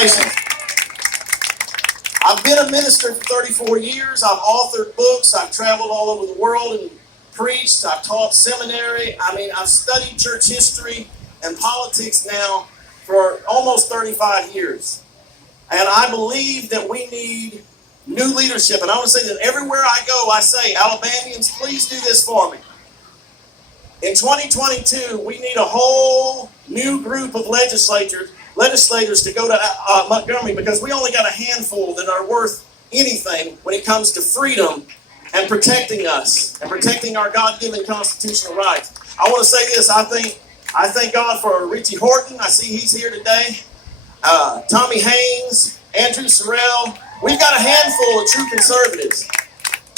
Congratulations. I've been a minister for 34 years. I've authored books. I've traveled all over the world and preached. I've taught seminary. I've studied church history and politics now for almost 35 years. And I believe that we need new leadership. And I want to say that everywhere I go, I say, Alabamians, please do this for me. In 2022, we need a whole new group of legislators to go to Montgomery, because we only got a handful that are worth anything when it comes to freedom and protecting us and protecting our God-given constitutional rights. I want to say this. I thank God for Richie Horton. I see he's here today. Tommy Haynes, Andrew Sorrell. We've got a handful of true conservatives.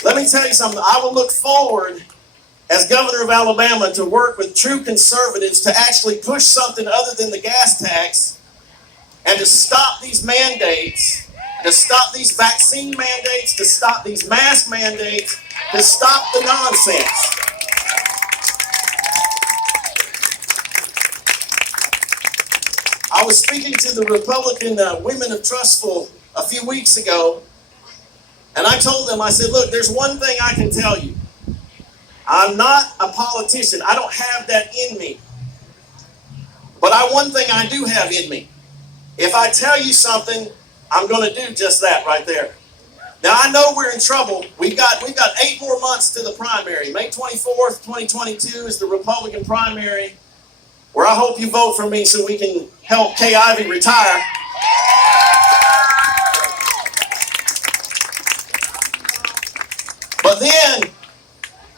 Let me tell you something. I will look forward as governor of Alabama to work with true conservatives to actually push something other than the gas tax, and to stop these mandates, to stop these vaccine mandates, to stop these mask mandates, to stop the nonsense. I was speaking to the Republican women of Trustville a few weeks ago, and I told them, I said, look, there's one thing I can tell you. I'm not a politician. I don't have that in me. But one thing I do have in me. If I tell you something, I'm going to do just that right there. Now, I know we're in trouble. We've got 8 more months to the primary. May 24th, 2022 is the Republican primary, where I hope you vote for me so we can help Kay Ivey retire. But then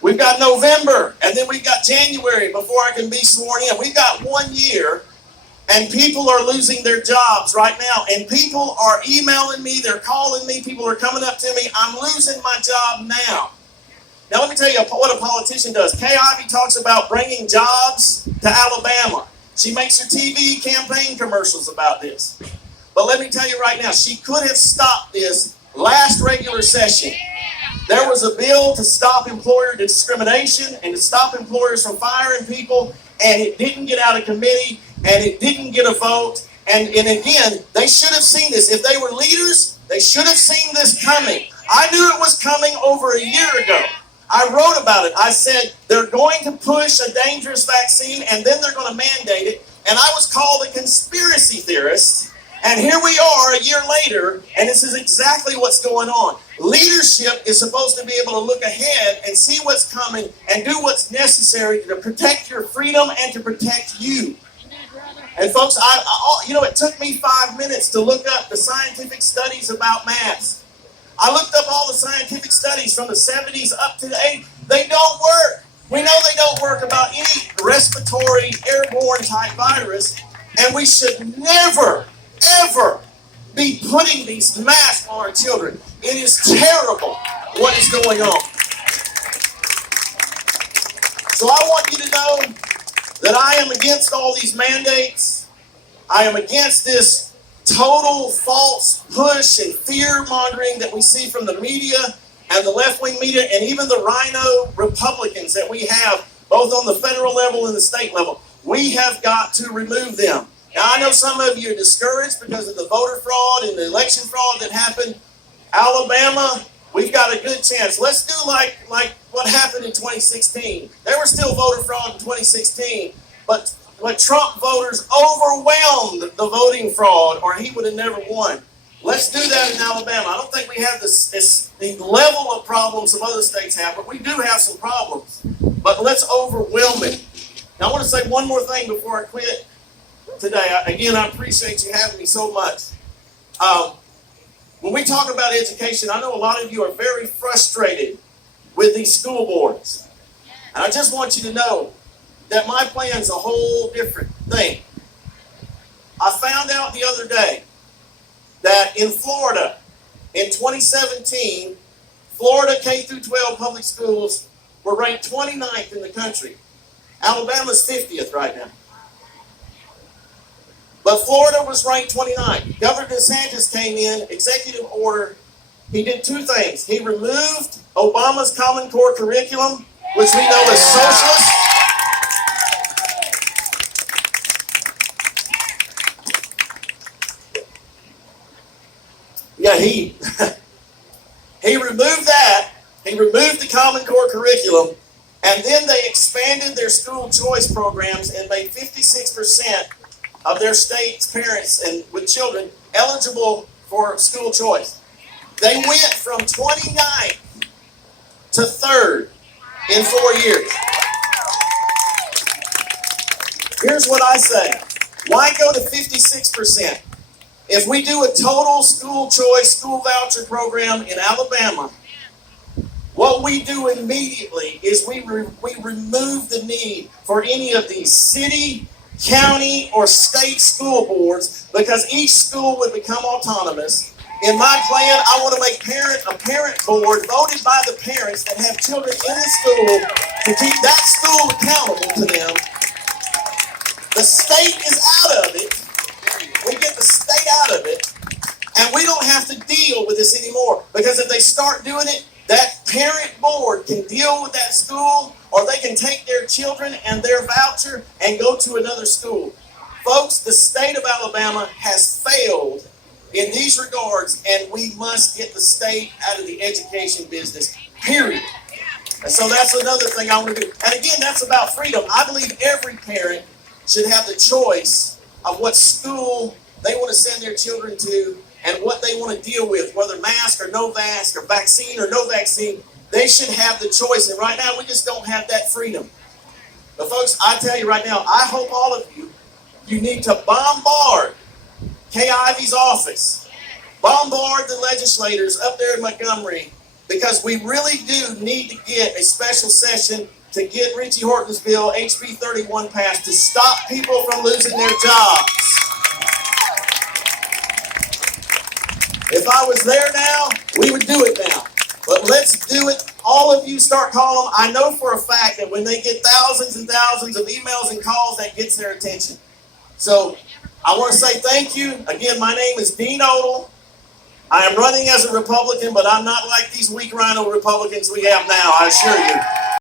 we've got November, and then we've got January before I can be sworn in. We've got 1 year. And people are losing their jobs right now. And people are emailing me. They're calling me. People are coming up to me. I'm losing my job now. Now, let me tell you what a politician does. Kay Ivey talks about bringing jobs to Alabama. She makes her TV campaign commercials about this. But let me tell you right now, she could have stopped this last regular session. There was a bill to stop employer discrimination and to stop employers from firing people, and it didn't get out of committee. And it didn't get a vote. And again, they should have seen this. If they were leaders, they should have seen this coming. I knew it was coming over a year ago. I wrote about it. I said, they're going to push a dangerous vaccine, and then they're going to mandate it. And I was called a conspiracy theorist. And here we are a year later, and this is exactly what's going on. Leadership is supposed to be able to look ahead and see what's coming and do what's necessary to protect your freedom and to protect you. And folks, it took me 5 minutes to look up the scientific studies about masks. I looked up all the scientific studies from the 70s up to the 80s. They don't work. We know they don't work about any respiratory, airborne type virus. And we should never, ever be putting these masks on our children. It is terrible what is going on. So I want you to know that I am against all these mandates. I am against this total false push and fear-mongering that we see from the media and the left-wing media and even the rhino Republicans that we have both on the federal level and the state level. We have got to remove them. Now, I know some of you are discouraged because of the voter fraud and the election fraud that happened. Alabama, we've got a good chance. Let's do like what happened in 2016. There was still voter fraud in 2016, but Trump voters overwhelmed the voting fraud, or he would have never won. Let's do that in Alabama. I don't think we have the level of problems some other states have, but we do have some problems. But let's overwhelm it. Now, I want to say one more thing before I quit today. Again, I appreciate you having me so much. When we talk about education, I know a lot of you are very frustrated with these school boards. And I just want you to know that my plan's a whole different thing. I found out the other day that in Florida, in 2017, Florida K-12 public schools were ranked 29th in the country. Alabama's 50th right now. But Florida was ranked 29th. Governor DeSantis came in, executive order. He did 2 things. He removed Obama's Common Core curriculum, which we know is socialist. Yeah, he removed that. He removed the Common Core curriculum, and then they expanded their school choice programs and made 56% of their state's parents and with children eligible for school choice. They went from 29th to 3rd in 4 years. Here's what I say. Why go to 56%? If we do a total school choice, school voucher program in Alabama, what we do immediately is we remove the need for any of these city, county, or state school boards because each school would become autonomous. In my plan, I want to make a parent board voted by the parents that have children in the school to keep that school accountable to them. The state is out of it. We get the state out of it, and we don't have to deal with this anymore. Because if they start doing it, that parent board can deal with that school, or they can take their children and their voucher and go to another school. Folks, the state of Alabama has failed in these regards, and we must get the state out of the education business, period. And so that's another thing I want to do. And again, that's about freedom. I believe every parent should have the choice of what school they want to send their children to and what they want to deal with, whether mask or no mask or vaccine or no vaccine. They should have the choice. And right now, we just don't have that freedom. But folks, I tell you right now, I hope all of you need to bombard Kay Ivey's office. Bombard the legislators up there in Montgomery, because we really do need to get a special session to get Richie Horton's bill, HB 31, passed to stop people from losing their jobs. If I was there now, we would do it now. But let's do it. All of you start calling them. I know for a fact that when they get thousands and thousands of emails and calls, that gets their attention. So I want to say thank you. Again, my name is Dean Odle. I am running as a Republican, but I'm not like these weak rhino Republicans we have now, I assure you.